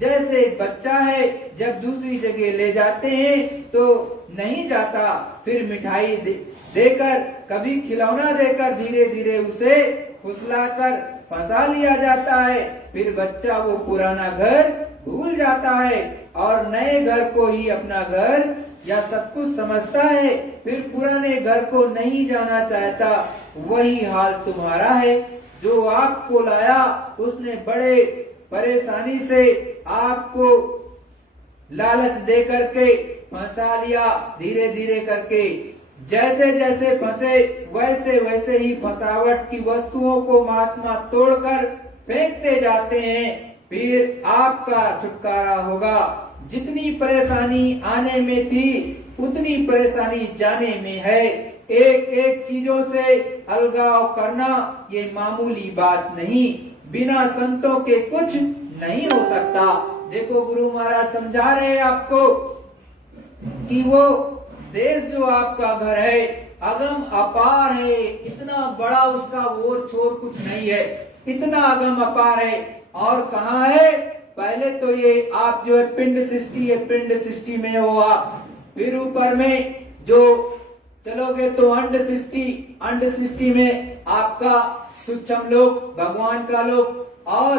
जैसे एक बच्चा है जब दूसरी जगह ले जाते हैं तो नहीं जाता, फिर मिठाई देकर, कभी खिलौना देकर धीरे धीरे उसे फुसलाकर फंसा लिया जाता है, फिर बच्चा वो पुराना घर भूल जाता है और नए घर को ही अपना घर या सब कुछ समझता है, फिर पुराने घर को नहीं जाना चाहता। वही हाल तुम्हारा है। जो आपको लाया उसने बड़े परेशानी से आपको लालच दे करके फंसा लिया, धीरे धीरे करके। जैसे जैसे फंसे वैसे वैसे ही फंसावट की वस्तुओं को महात्मा तोड़कर फेंकते जाते हैं, फिर आपका छुटकारा होगा। जितनी परेशानी आने में थी उतनी परेशानी जाने में है। एक एक चीजों से अलगाव करना ये मामूली बात नहीं, बिना संतों के कुछ नहीं हो सकता। देखो गुरु महाराज समझा रहे हैं आपको कि वो देश जो आपका घर है अगम अपार है, इतना बड़ा उसका ओर छोर कुछ नहीं है, इतना अगम अपार है। और कहाँ है? पहले तो ये आप जो है पिंड सृष्टि है, पिंड सृष्टि में हो आप, फिर ऊपर में जो चलोगे तो अंड सृष्टि, अंड सृष्टि में आपका सूक्ष्म लोक, भगवान का लोक, और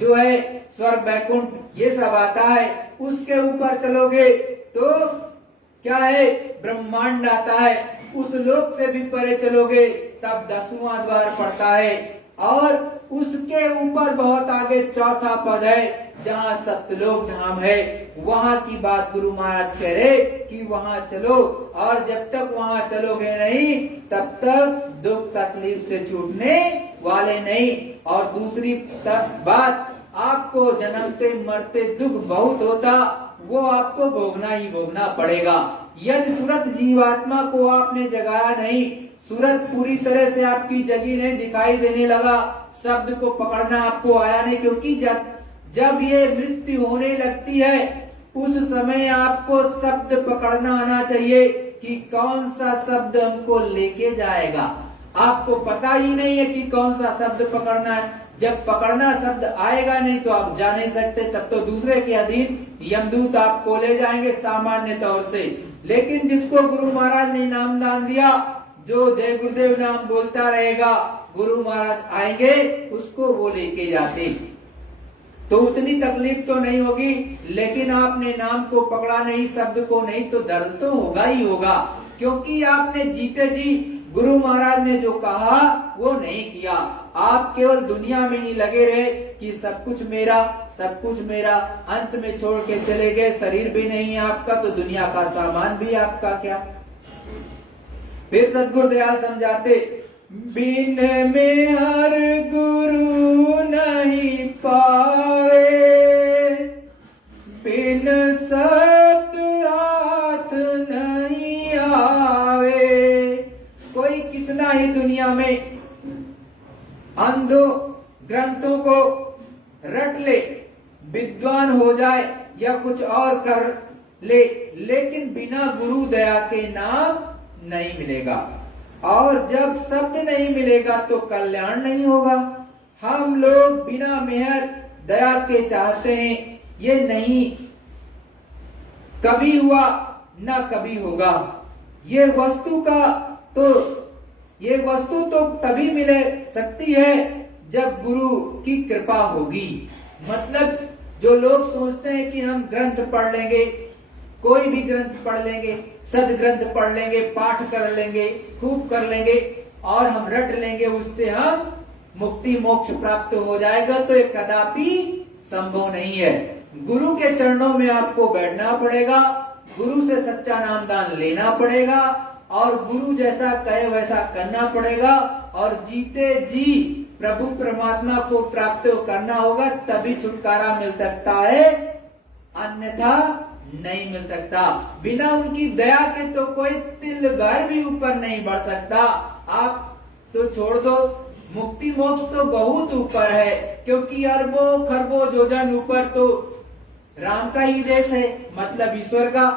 जो है स्वर्ग बैकुंठ, ये सब आता है। उसके ऊपर चलोगे तो क्या है? ब्रह्मांड आता है। उस लोक से भी परे चलोगे तब 10वां द्वार पड़ता है, और उसके ऊपर बहुत आगे 4था पद है जहाँ सत्यलोक धाम है। वहाँ की बात गुरु महाराज कह रहे कि वहाँ चलो, और जब तक वहाँ चलोगे नहीं तब तक दुख तकलीफ से छूटने वाले नहीं। और दूसरी बात, आपको जन्मते मरते दुख बहुत होता, वो आपको भोगना ही भोगना पड़ेगा। यदि सूरत जीवात्मा को आपने जगाया नहीं, सूरत पूरी तरह से आपकी जगी नहीं, दिखाई देने लगा, शब्द को पकड़ना आपको आया नहीं, क्योंकि जब ये मृत्यु होने लगती है उस समय आपको शब्द पकड़ना आना चाहिए कि कौन सा शब्द हमको लेके जाएगा। आपको पता ही नहीं है कि कौन सा शब्द पकड़ना है। जब पकड़ना शब्द आएगा नहीं तो आप जा नहीं सकते, तब तो दूसरे के अधीन यमदूत आपको ले जाएंगे सामान्य तौर से। लेकिन जिसको गुरु महाराज ने नाम दान दिया जो जय गुरुदेव नाम बोलता रहेगा, गुरु महाराज आएंगे उसको वो लेके जाते, तो उतनी तकलीफ तो नहीं होगी। लेकिन आपने नाम को पकड़ा नहीं, शब्द को नहीं, तो दर्द तो होगा ही होगा, क्योंकि आपने जीते जी गुरु महाराज ने जो कहा वो नहीं किया। आप केवल दुनिया में ही लगे रहे कि सब कुछ मेरा, सब कुछ मेरा, अंत में छोड़ के चले गए। शरीर भी नहीं है आपका, तो दुनिया का सामान भी आपका क्या। फिर सद्गुरु दयाल समझाते, बिन में हर गुरु नहीं पावे, बिन शब्द हाथ नहीं आवे। कोई कितना ही दुनिया में अंधो ग्रंथों को रट ले, विद्वान हो जाए या कुछ और कर ले, लेकिन बिना गुरु दया के नाम नहीं मिलेगा। और जब शब्द नहीं मिलेगा तो कल्याण नहीं होगा। हम लोग बिना मेहर दया के चाहते हैं, ये नहीं कभी हुआ ना कभी होगा। ये वस्तु तो तभी मिले सकती है जब गुरु की कृपा होगी। मतलब जो लोग सोचते हैं कि हम ग्रंथ पढ़ लेंगे, कोई भी ग्रंथ पढ़ लेंगे, सदग्रंथ पढ़ लेंगे, पाठ कर लेंगे, खूब कर लेंगे और हम रट लेंगे, उससे हम मुक्ति मोक्ष प्राप्त हो जाएगा, तो ये कदापि संभव नहीं है। गुरु के चरणों में आपको बैठना पड़ेगा, गुरु से सच्चा नामदान लेना पड़ेगा और गुरु जैसा कहे वैसा करना पड़ेगा और जीते जी प्रभु परमात्मा को प्राप्त करना होगा, तभी छुटकारा मिल सकता है, अन्यथा नहीं मिल सकता। बिना उनकी दया के तो कोई तिल भर भी ऊपर नहीं बढ़ सकता। आप तो छोड़ दो, मुक्ति मोक्ष तो बहुत ऊपर है, क्योंकि अरबों खरबों योजन ऊपर तो राम का ही देश है, मतलब ईश्वर का,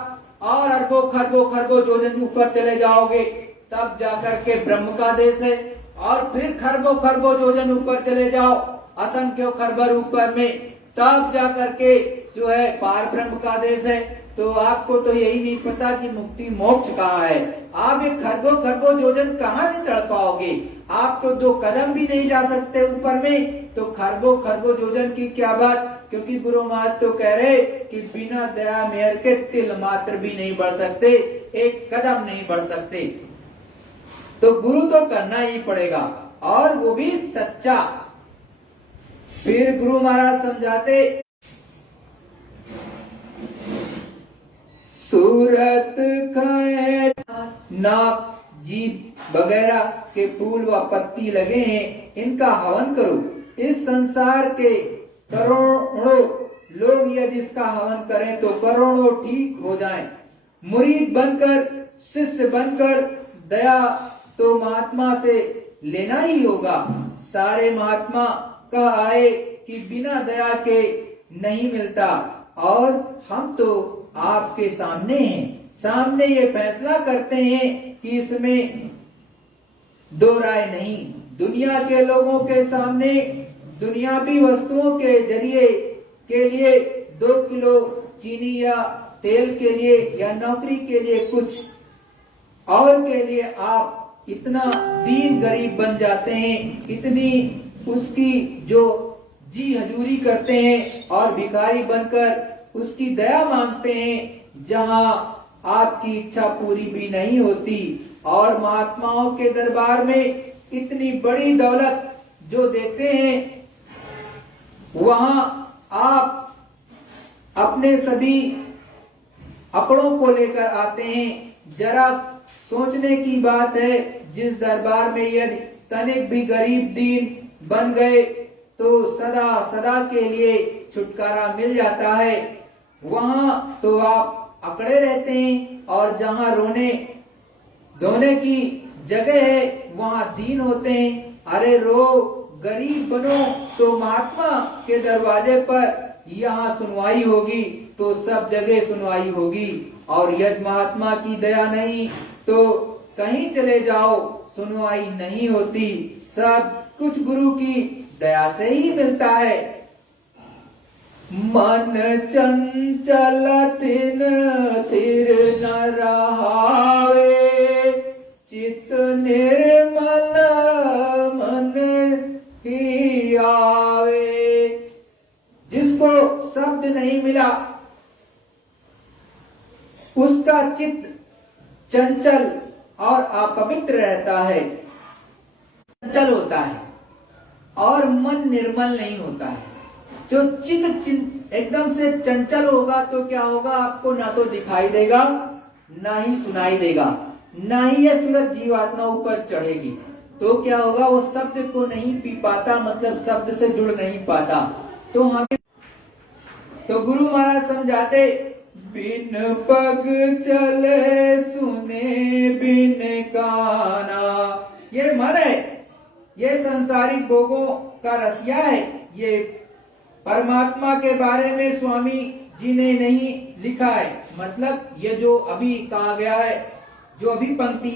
और अरबों खरबों योजन ऊपर चले जाओगे तब जाकर के ब्रह्म का देश है, और फिर खरबों योजन ऊपर चले जाओ असंख्य खरबर ऊपर में, तब जाकर के जो है पार ब्रह्म का देश है। तो आपको तो यही नहीं पता कि मुक्ति मोक्ष कहाँ है। आप ये खरबों योजन कहाँ से चढ़ पाओगे? आप तो 2 कदम भी नहीं जा सकते ऊपर में, तो खरबों योजन की क्या बात। क्योंकि गुरु महाराज तो कह रहे कि बिना दया मेहर के तिल मात्र भी नहीं बढ़ सकते, 1 कदम नहीं बढ़ सकते। तो गुरु तो करना ही पड़ेगा, और वो भी सच्चा। फिर गुरु महाराज समझाते, सूरत खाए नाक जीभ वगैरह के फूल व पत्ती लगे हैं, इनका हवन करो। इस संसार के करोड़ों लोग यदि इसका हवन करें तो करोड़ों ठीक हो जाएं। मुरीद बनकर, शिष्य बनकर दया तो महात्मा से लेना ही होगा। सारे महात्मा कह आए कि बिना दया के नहीं मिलता, और हम तो आपके सामने हैं, सामने ये फैसला करते हैं कि इसमें 2 राय नहीं। दुनिया के लोगों के सामने दुनियावी वस्तुओं के जरिए के लिए 2 किलो चीनी या तेल के लिए या नौकरी के लिए कुछ और के लिए आप इतना दीन गरीब बन जाते हैं, इतनी उसकी जो जी हजूरी करते हैं और भिखारी बनकर उसकी दया मांगते हैं, जहां आपकी इच्छा पूरी भी नहीं होती। और महात्माओं के दरबार में इतनी बड़ी दौलत जो देते हैं, वहां आप अपने सभी आंकड़ों को लेकर आते हैं। जरा सोचने की बात है, जिस दरबार में यदि तनिक भी गरीब दीन बन गए तो सदा सदा के लिए छुटकारा मिल जाता है, वहां तो आप अकड़े रहते हैं, और जहां रोने धोने की जगह है वहां दीन होते हैं। अरे रो, गरीब बनो तो महात्मा के दरवाजे पर यहाँ सुनवाई होगी, तो सब जगह सुनवाई होगी। और यदि महात्मा की दया नहीं तो कहीं चले जाओ सुनवाई नहीं होती। सब कुछ गुरु की दया से ही मिलता है। मन चंचल तिन थिर न रहावे, चित उसका चित्त चंचल और अपवित्र रहता है, चंचल होता है और मन निर्मल नहीं होता है। जो चित्त एकदम से चंचल होगा तो क्या होगा, आपको ना तो दिखाई देगा ना ही सुनाई देगा, ना ही ये सूरत जीवात्मा ऊपर चढ़ेगी। तो क्या होगा, वो शब्द को नहीं पी पाता, मतलब शब्द से जुड़ नहीं पाता। तो हमें तो गुरु महाराज समझाते, बिन पग चले सुने बिन काना। ये मन है, ये संसारिक भोगों का रसिया है। ये परमात्मा के बारे में स्वामी जी ने नहीं लिखा है। मतलब ये जो अभी कहा गया है, जो अभी पंक्ति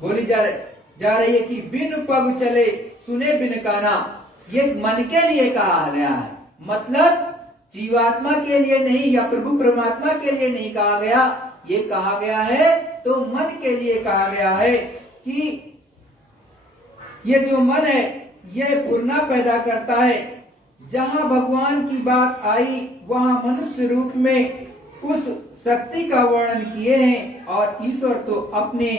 बोली जा रही है कि बिन पग चले सुने बिन काना, ये मन के लिए कहा गया है। मतलब जीवात्मा के लिए नहीं या प्रभु परमात्मा के लिए नहीं कहा गया, ये कहा गया है तो मन के लिए कहा गया है कि ये जो मन है ये पूर्णा पैदा करता है। जहां भगवान की बात आई वहां मनुष्य रूप में उस शक्ति का वर्णन किए हैं और ईश्वर तो अपने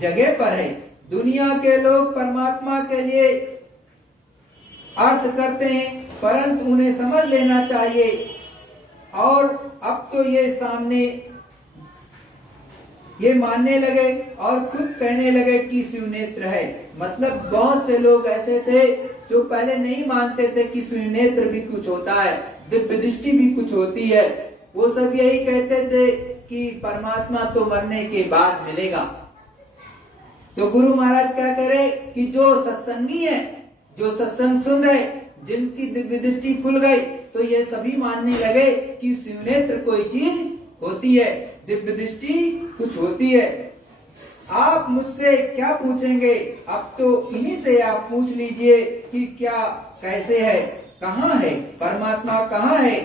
जगह पर है। दुनिया के लोग परमात्मा के लिए अर्थ करते हैं, परंतु उन्हें समझ लेना चाहिए। और अब तो ये सामने ये मानने लगे और खुद कहने लगे कि शिव नेत्र है। मतलब बहुत से लोग ऐसे थे जो पहले नहीं मानते थे कि शिव नेत्र भी कुछ होता है, दिव्य दृष्टि भी कुछ होती है। वो सब यही कहते थे कि परमात्मा तो मरने के बाद मिलेगा। तो गुरु महाराज क्या करे कि जो सत्संगी है, जो सत्संग सुन रहे, जिनकी दिव्य दृष्टि खुल गई, तो ये सभी मानने लगे कि शिव नेत्र कोई चीज होती है, दिव्य दृष्टि कुछ होती है। आप मुझसे क्या पूछेंगे, अब तो इन्हीं से आप पूछ लीजिए कि क्या कैसे है, कहाँ है परमात्मा, कहाँ है।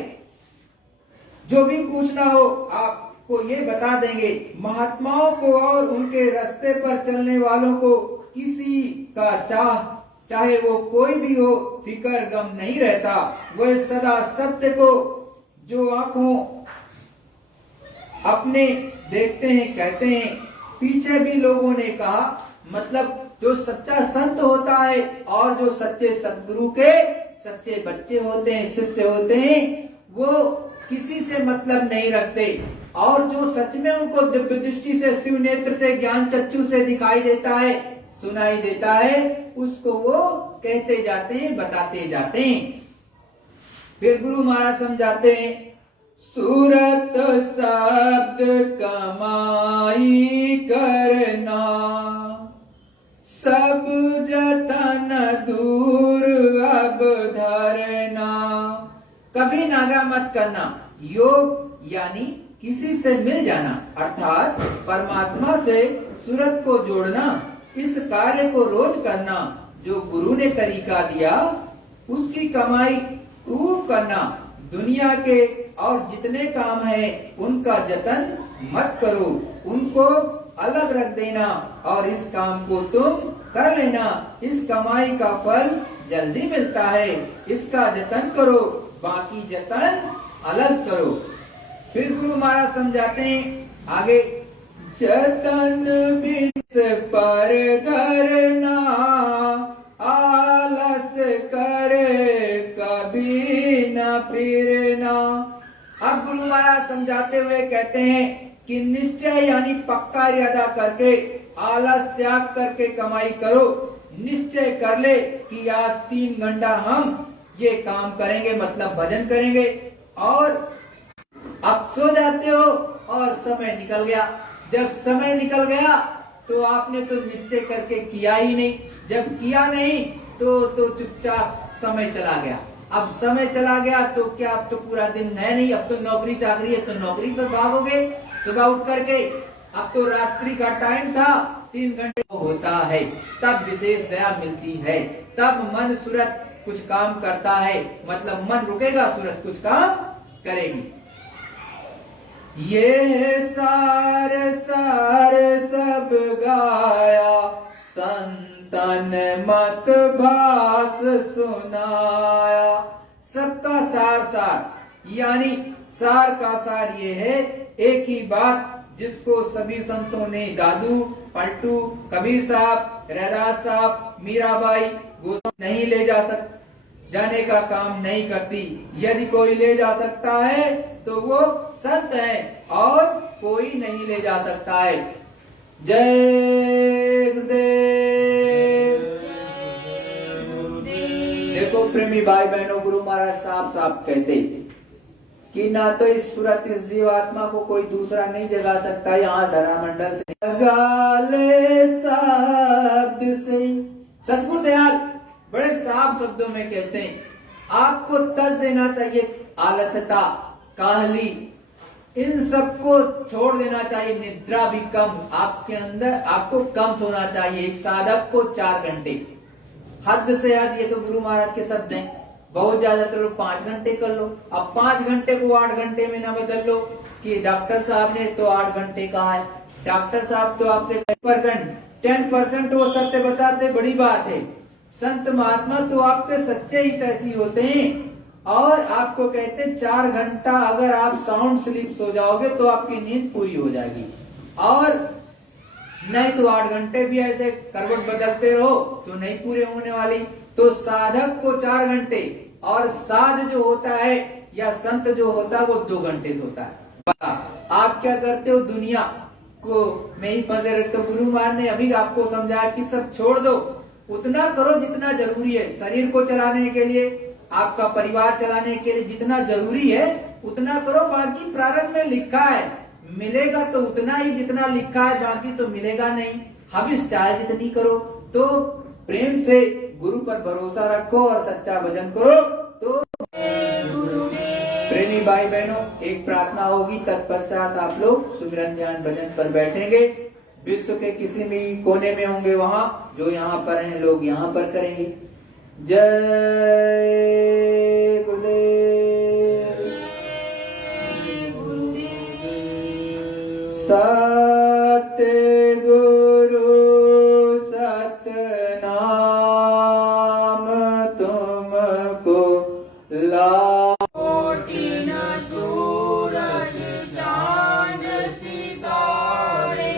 जो भी पूछना हो आपको ये बता देंगे। महात्माओं को और उनके रास्ते पर चलने वालों को किसी का चाहे वो कोई भी हो, फिकर गम नहीं रहता। वह सदा सत्य को जो आंखों अपने देखते हैं कहते हैं। पीछे भी लोगों ने कहा, मतलब जो सच्चा संत होता है और जो सच्चे सदगुरु के सच्चे बच्चे होते हैं, शिष्य होते हैं, वो किसी से मतलब नहीं रखते। और जो सच में उनको दिव्य दृष्टि से, शिव नेत्र से, ज्ञान चक्षु से दिखाई देता है, सुनाई देता है, उसको वो कहते जाते हैं, बताते जाते हैं। फिर गुरु महाराज समझाते हैं, सूरत शब्द कमाई करना, सब जतन दूर अब धरना। कभी नागा मत करना। योग यानी किसी से मिल जाना, अर्थात परमात्मा से सूरत को जोड़ना। इस कार्य को रोज करना। जो गुरु ने तरीका दिया उसकी कमाई खूब करना। दुनिया के और जितने काम है उनका जतन मत करो, उनको अलग रख देना और इस काम को तुम कर लेना। इस कमाई का फल जल्दी मिलता है, इसका जतन करो, बाकी जतन अलग करो। फिर गुरु महाराज समझाते हैं आगे, जतन बिस पर धरना, आलस करे कभी न फिरना। अब गुरु महाराज समझाते हुए कहते हैं कि निश्चय यानी पक्का इरादा करके, आलस त्याग करके कमाई करो। निश्चय कर ले कि आज 3 घंटा हम ये काम करेंगे, मतलब भजन करेंगे। और आप सो जाते हो और समय निकल गया। जब समय निकल गया तो आपने तो निश्चय करके किया ही नहीं। जब किया नहीं तो चुपचाप समय चला गया। अब समय चला गया तो क्या, अब तो पूरा दिन है नहीं, अब तो नौकरी चाकरी है तो नौकरी पर भागोगे सुबह उठ करके। अब तो रात्रि का टाइम था, 3 घंटे होता है, तब विशेष दया मिलती है। तब मन सूरत कुछ काम करता है, मतलब मन रुकेगा, सूरत कुछ काम करेगी। ये सार सार सब गाया, संतन मत भास सुनाया। सबका सार सार यानी सार का सार ये है, एक ही बात जिसको सभी संतों ने दादू, पलटू, कबीर साहब, रैदास साहब, मीराबाई नहीं ले जाने का काम नहीं करती। यदि कोई ले जा सकता है तो वो संत है और कोई नहीं ले जा सकता है। जय गुरुदेव। देखो प्रेमी भाई बहनों, गुरु महाराज साफ कहते कि ना तो इस सूरत इस जीवात्मा को कोई दूसरा नहीं जगा सकता, यहाँ धरा मंडल से गाले शब्द से। सतगुरु दयाल बड़े साफ शब्दों में कहते हैं, आपको तज देना चाहिए आलस्यता, काहली, इन सबको छोड़ देना चाहिए। निद्रा भी कम, आपके अंदर आपको कम सोना चाहिए। एक साधक को 4 घंटे, हद से हद, ये तो गुरु महाराज के शब्द हैं, बहुत ज्यादा तो 5 घंटे कर लो। अब 5 घंटे को 8 घंटे में ना बदल लो कि डॉक्टर साहब ने तो 8 घंटे कहा है। डॉक्टर साहब तो आपसे 10% वो सत्य बताते, बड़ी बात है। संत महात्मा तो आपके सच्चे ही तैसी होते हैं और आपको कहते 4 घंटा अगर आप साउंड स्लीप सो जाओगे तो आपकी नींद पूरी हो जाएगी, और नहीं तो 8 घंटे भी ऐसे करवट बदलते रहो तो नहीं पूरे होने वाली। तो साधक को 4 घंटे, और साध जो होता है या संत जो होता है वो 2 घंटे सोता है। आप क्या करते हो, दुनिया को में ही फंसे रखते हो। गुरु महाराज ने अभी आपको समझाया कि सब छोड़ दो, उतना करो जितना जरूरी है। शरीर को चलाने के लिए, आपका परिवार चलाने के लिए जितना जरूरी है उतना करो, बाकी प्रारब्ध में लिखा है मिलेगा तो उतना ही जितना लिखा है, बाकी तो मिलेगा नहीं। हविस चाहे जितनी करो। तो प्रेम से गुरु पर भरोसा रखो और सच्चा भजन करो। तो प्रेमी भाई बहनों, एक प्रार्थना होगी, तत्पश्चात आप लोग सुमिरन ध्यान भजन पर बैठेंगे। विश्व के किसी भी कोने में होंगे वहाँ, जो यहाँ पर हैं लोग यहाँ पर करेंगे। जय गुरुदेव। सत्य गुरु सतनाम तुमको कोटि न सूरज चांद सितारे,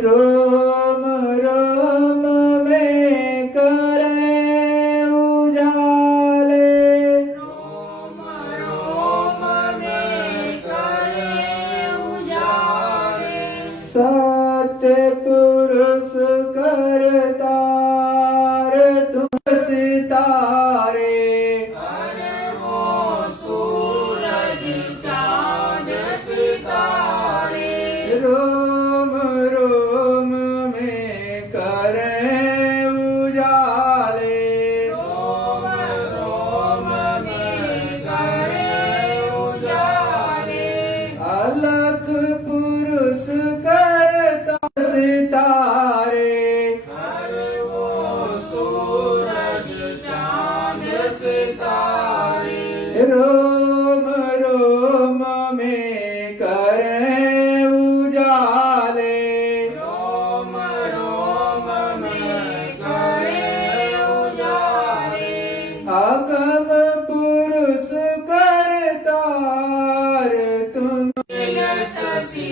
रोम रोम में करे उजाले, रोम रोम में करे उजाले, सत्य पुरुष करतार तुम सितारे, अरे वो सूरज चांद सितारे, रोम रोम में करे उजाले, रोम रोम में करे उजाले, अलख पुरुष करता सितारे, अरे वो सूरज चांद सितारे, रोम रोम में करे उजाले, रोम रोम में करे उजाले, अगम पुरुष करतार तुम शशि